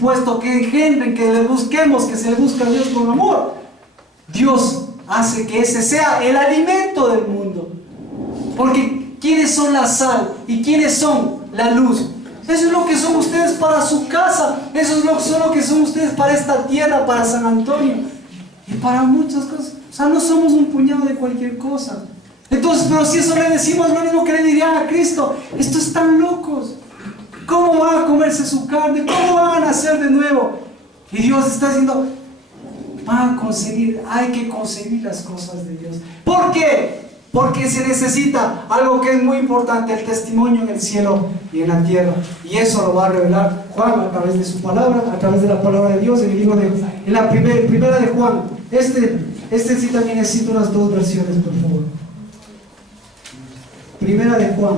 dispuesto que engendren, que le busquemos, que se le busque a Dios con amor, Dios hace que ese sea el alimento del mundo. Porque ¿quiénes son la sal? ¿Y quiénes son la luz? Eso es lo que son ustedes para su casa. Eso es lo que son ustedes para esta tierra, para San Antonio. Y para muchas cosas. O sea, no somos un puñado de cualquier cosa. Entonces, pero si eso le decimos lo mismo que le dirían a Cristo, estos están locos. ¿Cómo van a comerse su carne? ¿Cómo van a nacer de nuevo? Y Dios está diciendo, van a concebir, hay que concebir las cosas de Dios. ¿Por qué? Porque se necesita algo que es muy importante, el testimonio en el cielo y en la tierra. Y eso lo va a revelar Juan a través de su palabra, a través de la palabra de Dios, en el libro en la primera de Juan. Este sí también necesito unas 2 versiones, por favor. Primera de Juan,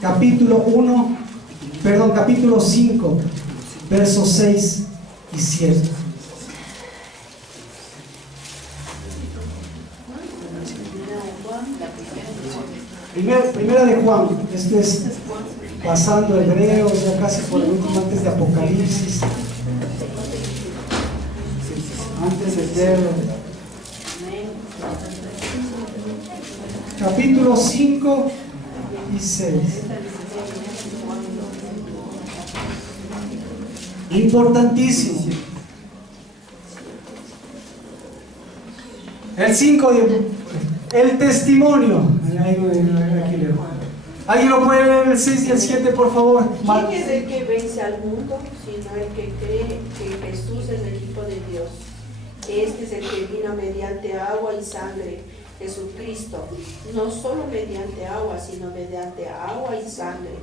capítulo 5, versos 6 y 7. Primera de Juan, esto es pasando Hebreos, ya casi por el último, antes de Apocalipsis, antes de Pedro. Capítulo 5 y 6. Importantísimo. El 5 el testimonio. ¿Alguien lo puede leer el 6 y el 7, por favor? ¿Quién es el que vence al mundo, sino el que cree que Jesús es el Hijo de Dios? Este es el que vino mediante agua y sangre, Jesucristo, no solo mediante agua, sino mediante agua y sangre.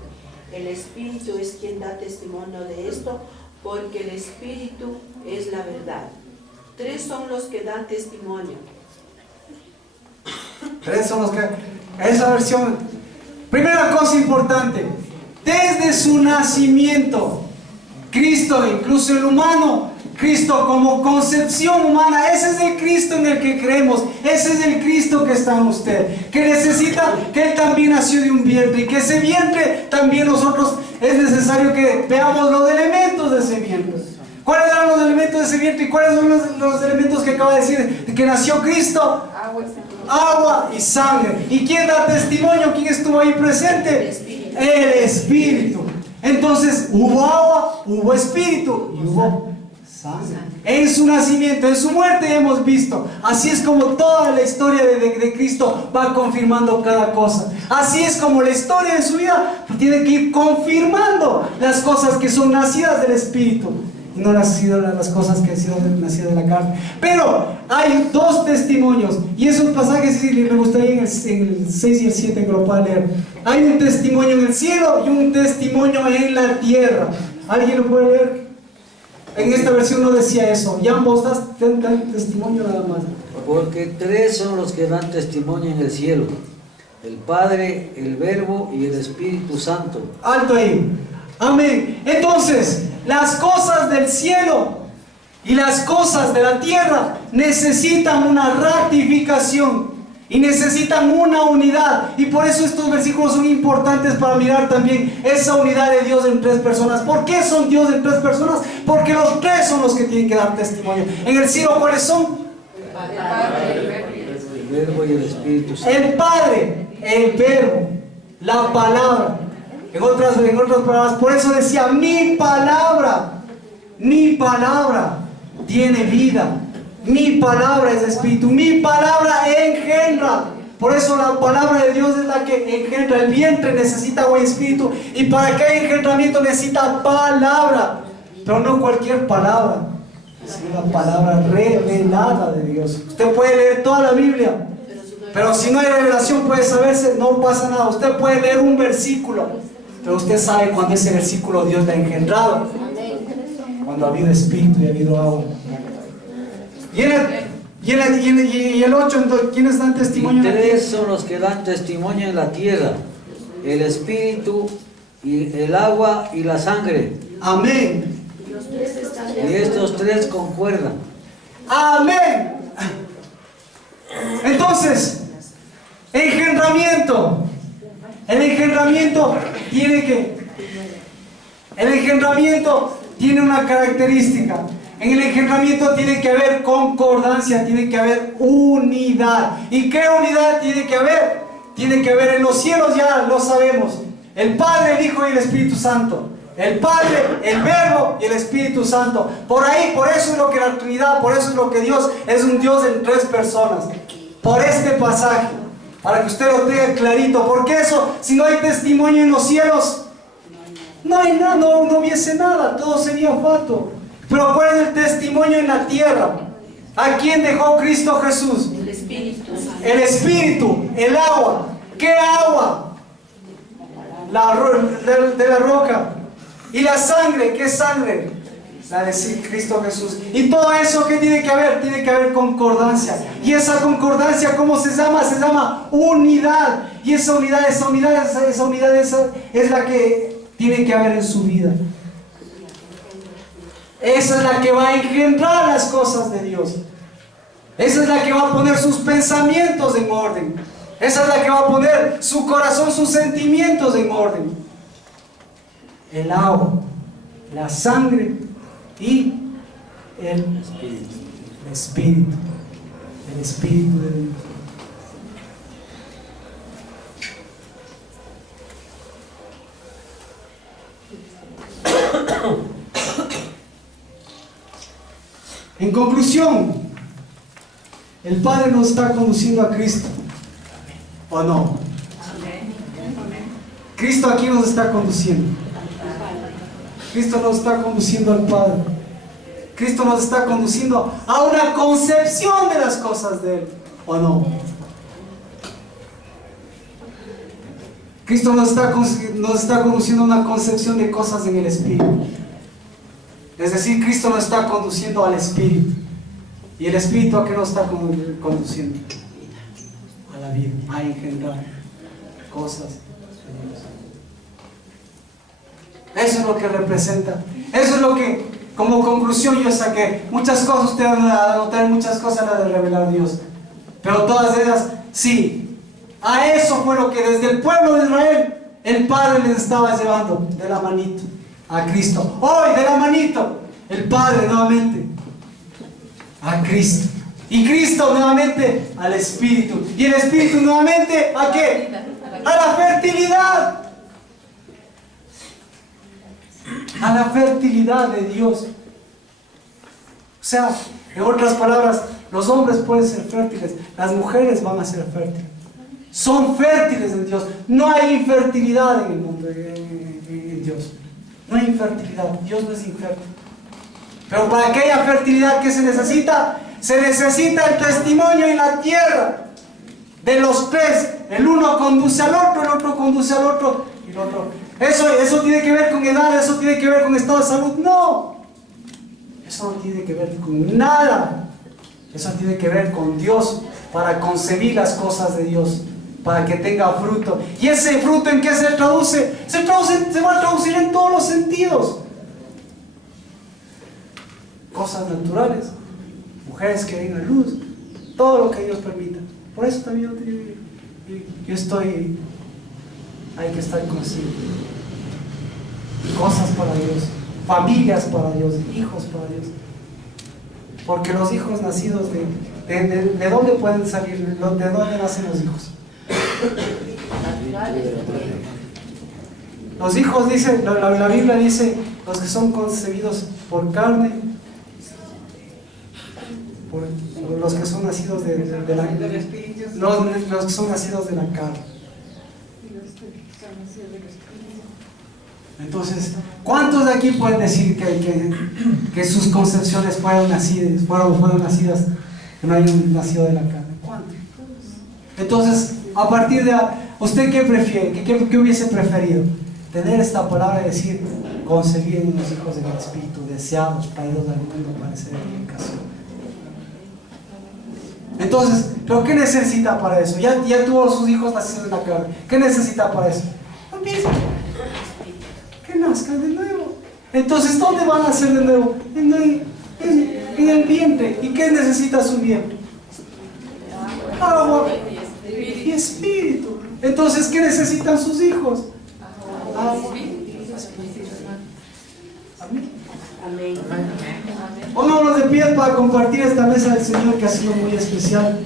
El Espíritu es quien da testimonio de esto, porque el Espíritu es la verdad. 3 son los que dan testimonio. 3 son los que... Esa versión... Primera cosa importante, desde su nacimiento, Cristo, incluso el humano, Cristo como concepción humana, ese es el Cristo en el que creemos, ese es el Cristo que está en usted, que necesita, que Él también nació de un vientre, y que ese vientre también nosotros es necesario que veamos los elementos de ese vientre. ¿Cuáles eran los elementos de ese vientre? ¿Y cuáles son los elementos que acaba de decir de que nació Cristo? Agua y sangre. ¿Y quién da testimonio? ¿Quién estuvo ahí presente? El Espíritu. Entonces hubo agua, hubo Espíritu y hubo sangre. En su nacimiento, en su muerte hemos visto. Así es como toda la historia de Cristo va confirmando cada cosa. Así es como la historia de su vida tiene que ir confirmando las cosas que son nacidas del Espíritu y no las cosas que han sido nacidas de la carne. Pero hay 2 testimonios, y esos pasajes sí, me gustaría en el 6 y el 7 que lo pueda leer. Hay un testimonio en el cielo y un testimonio en la tierra. ¿Alguien lo puede leer? En esta versión no decía eso, y ambos dan testimonio nada más. Porque 3 son los que dan testimonio en el cielo: el Padre, el Verbo y el Espíritu Santo. Alto ahí. Amén. Entonces, las cosas del cielo y las cosas de la tierra necesitan una ratificación y necesitan una unidad. Y por eso estos versículos son importantes para mirar también esa unidad de Dios en 3 personas. ¿Por qué son Dios en 3 personas? Porque los 3 son los que tienen que dar testimonio. En el cielo, ¿cuáles son? El Verbo y el Espíritu Santo. El Padre, el Verbo, la palabra. En otras palabras, por eso decía, mi palabra tiene vida, mi palabra es espíritu, mi palabra engendra. Por eso la palabra de Dios es la que engendra. El vientre necesita agua y espíritu, y para que haya engendramiento necesita palabra, pero no cualquier palabra, sino la palabra revelada de Dios. Usted puede leer toda la Biblia, pero si no hay revelación, puede saberse, no pasa nada. Usted puede leer un versículo, pero usted sabe cuando ese versículo Dios le ha engendrado, cuando ha habido espíritu y ha habido agua. Y el 8, ¿quiénes dan testimonio? Y 3 son los que dan testimonio en la tierra: el Espíritu, y el agua y la sangre. Amén. Y estos 3 concuerdan. Amén. Entonces, engendramiento. El engendramiento tiene una característica. En el engendramiento tiene que haber concordancia, tiene que haber unidad. ¿Y qué unidad tiene que haber? Tiene que haber en los cielos, ya lo sabemos. El Padre, el Hijo y el Espíritu Santo. El Padre, el Verbo y el Espíritu Santo. Por ahí, por eso es lo que la Trinidad, por eso es lo que Dios es un Dios en 3 personas. Por este pasaje, para que usted lo tenga clarito. Porque eso, si no hay testimonio en los cielos, no hay nada, no hubiese nada, todo sería fato. Pero ¿cuál es el testimonio en la tierra? ¿A quién dejó Cristo Jesús? El Espíritu Santo. El Espíritu, el agua. ¿Qué agua? De la roca. ¿Y la sangre? ¿Qué sangre? La de Cristo Jesús. Y todo eso, ¿qué tiene que haber? Tiene que haber concordancia. Y esa concordancia, ¿cómo se llama? Se llama unidad. Y esa unidad es la que tiene que haber en su vida. Esa es la que va a engendrar las cosas de Dios. Esa es la que va a poner sus pensamientos en orden. Esa es la que va a poner su corazón, sus sentimientos en orden. El agua, la sangre y el Espíritu. El Espíritu de Dios. En conclusión, el Padre nos está conduciendo a Cristo, ¿o no? Cristo aquí nos está conduciendo. Cristo nos está conduciendo al Padre. Cristo nos está conduciendo a una concepción de las cosas de Él, ¿o no? Cristo nos está conduciendo a una concepción de cosas en el Espíritu. Es decir, Cristo nos está conduciendo al Espíritu. ¿Y el Espíritu a qué nos está conduciendo? A la vida, a engendrar cosas de Dios. Eso es lo que representa. Eso es lo que, como conclusión, yo saqué. Muchas cosas, ustedes van a notar muchas cosas a la de revelar Dios. Pero todas ellas, sí. A eso fue lo que desde el pueblo de Israel el Padre les estaba llevando de la manito a Cristo. Hoy de la manito el Padre nuevamente a Cristo. Y Cristo nuevamente al Espíritu. Y el Espíritu nuevamente ¿a qué? A la fertilidad. A la fertilidad de Dios. O sea, en otras palabras, los hombres pueden ser fértiles, las mujeres van a ser fértiles. Son fértiles en Dios. No hay infertilidad en el mundo, en Dios. No hay infertilidad. Dios no es infértil. Pero para que haya fertilidad, ¿qué se necesita? Se necesita el testimonio en la tierra de los 3. El uno conduce al otro, el otro conduce al otro y el otro. Eso tiene que ver con edad, eso tiene que ver con estado de salud. No. Eso no tiene que ver con nada. Eso tiene que ver con Dios para concebir las cosas de Dios, para que tenga fruto. ¿Y ese fruto en qué se traduce? Se va a traducir en todos los sentidos. Cosas naturales, mujeres que den a luz, todo lo que Dios permita. Por eso también yo estoy, hay que estar consciente. Cosas para Dios, familias para Dios, hijos para Dios. Porque los hijos nacidos ¿de dónde pueden salir? ¿De dónde nacen los hijos? Los hijos, dice, la Biblia dice, los que son concebidos por carne, por los que son nacidos de la los que son nacidos de la carne. Entonces, ¿cuántos de aquí pueden decir que sus concepciones fueron nacidas, que no hayan nacido de la carne? ¿Cuántos? Entonces, a partir de ¿usted qué prefiere? ¿Qué hubiese preferido? Tener esta palabra y decir, concebir en los hijos del Espíritu, deseados, traídos al mundo para ser edificación. Entonces, ¿pero qué necesita para eso? Ya tuvo sus hijos nacidos en la carne. ¿Qué necesita para eso? Empieza. Que nazcan de nuevo. Entonces, ¿dónde van a nacer de nuevo? En el vientre. ¿Y qué necesita su vientre? Agua y espíritu. Entonces, ¿qué necesitan sus hijos? Agua. Amén. Amén. Pongámonos de pie para compartir esta mesa del Señor que ha sido muy especial.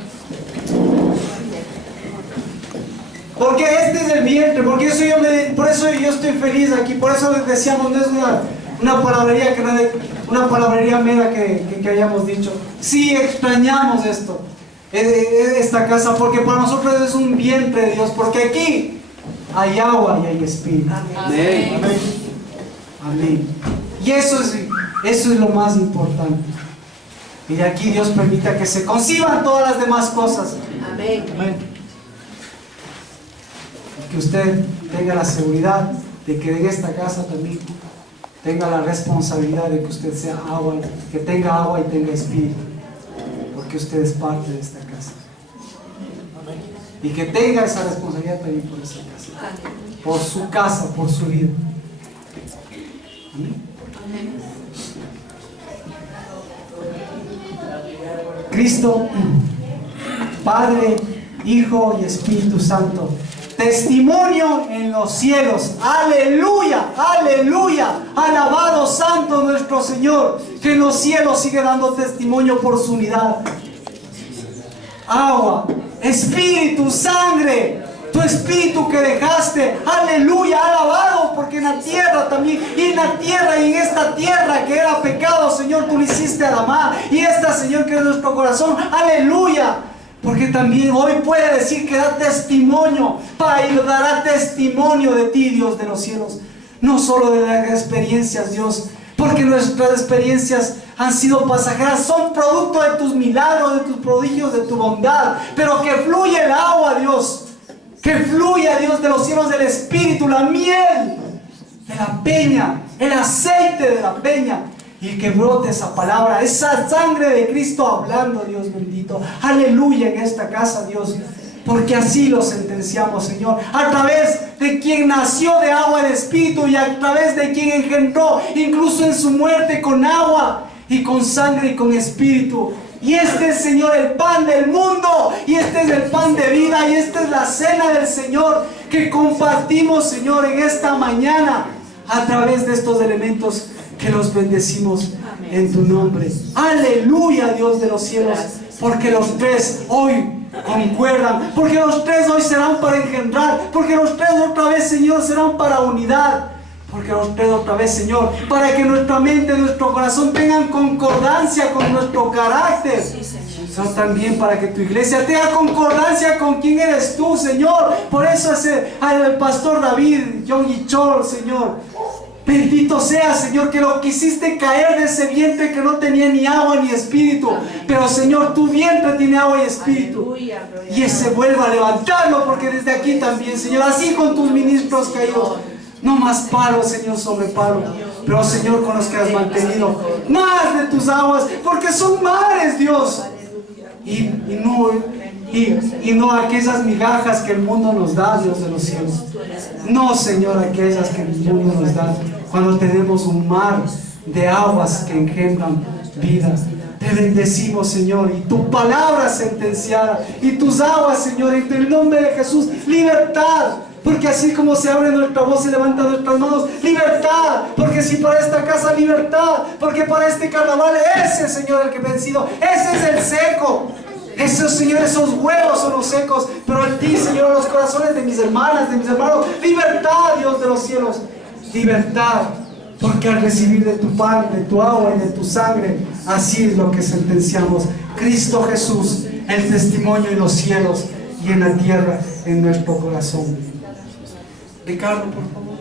Porque este es el vientre, porque por eso yo estoy feliz aquí, por eso les decíamos, no es una palabrería una palabrería mera que hayamos dicho. Sí extrañamos esta casa, porque para nosotros es un vientre de Dios, porque aquí hay agua y hay espíritu. Amén. Amén. Amén. Y eso es lo más importante. Y de aquí Dios permita que se conciban todas las demás cosas. Amén. Amén. Que usted tenga la seguridad de que en esta casa también tenga la responsabilidad de que usted sea agua, que tenga agua y tenga espíritu, porque usted es parte de esta casa. Y que tenga esa responsabilidad también por esa casa, por su casa, por su vida. Amén. Cristo, Padre, Hijo y Espíritu Santo, testimonio en los cielos. Aleluya, aleluya. Alabado santo nuestro Señor, que en los cielos sigue dando testimonio por su unidad. Agua, espíritu, sangre, tu espíritu que dejaste. Aleluya, alabado, porque en la tierra también, y en la tierra y en esta tierra que era pecado, Señor, tú lo hiciste a la mar. Y esta, Señor, que es nuestro corazón. Aleluya. Porque también hoy puede decir que da testimonio, dará testimonio de ti, Dios de los cielos. No solo de las experiencias, Dios, porque nuestras experiencias han sido pasajeras, son producto de tus milagros, de tus prodigios, de tu bondad. Pero que fluye el agua, Dios, que fluya, Dios de los cielos, del Espíritu, la miel de la peña, el aceite de la peña. Y que brote esa palabra, esa sangre de Cristo hablando, Dios bendito. Aleluya en esta casa, Dios. Porque así lo sentenciamos, Señor. A través de quien nació de agua el Espíritu y a través de quien engendró, incluso en su muerte, con agua y con sangre y con Espíritu. Y este es, Señor, el pan del mundo. Y este es el pan de vida. Y esta es la cena del Señor que compartimos, Señor, en esta mañana a través de estos elementos que los bendecimos en tu nombre. Aleluya, Dios de los cielos, porque los tres hoy concuerdan, porque los tres hoy serán para engendrar, porque los tres otra vez, Señor, serán para unidad, porque los tres otra vez, Señor, para que nuestra mente, nuestro corazón tengan concordancia con nuestro carácter. Sino también para que tu iglesia tenga concordancia con quién eres tú, Señor. Por eso el pastor David, John y Chol, Señor, bendito sea, Señor, que lo quisiste caer de ese vientre que no tenía ni agua ni espíritu. Pero, Señor, tu vientre tiene agua y espíritu. Y ese vuelva a levantarlo, porque desde aquí también, Señor, así con tus ministros caídos, no más palo, Señor, sobre palo. Pero, Señor, con los que has mantenido más de tus aguas, porque son mares, Dios. Y no aquellas migajas que el mundo nos da, Dios de los cielos. No, Señor, aquellas que el mundo nos da. Cuando tenemos un mar de aguas que engendran vida. Te bendecimos, Señor, y tu palabra sentenciada, y tus aguas, Señor, en el nombre de Jesús, libertad. Porque así como se abre nuestra voz y levanta nuestras manos, libertad. Porque si para esta casa, libertad. Porque para este carnaval, ese, Señor, el que he vencido, ese es el seco. Esos, Señor, esos huevos son los secos. Pero en ti, Señor, los corazones de mis hermanas, de mis hermanos, libertad, Dios de los cielos. Libertad. Porque al recibir de tu pan, de tu agua y de tu sangre, así es lo que sentenciamos. Cristo Jesús, el testimonio en los cielos y en la tierra, en nuestro corazón. Ricardo, por favor.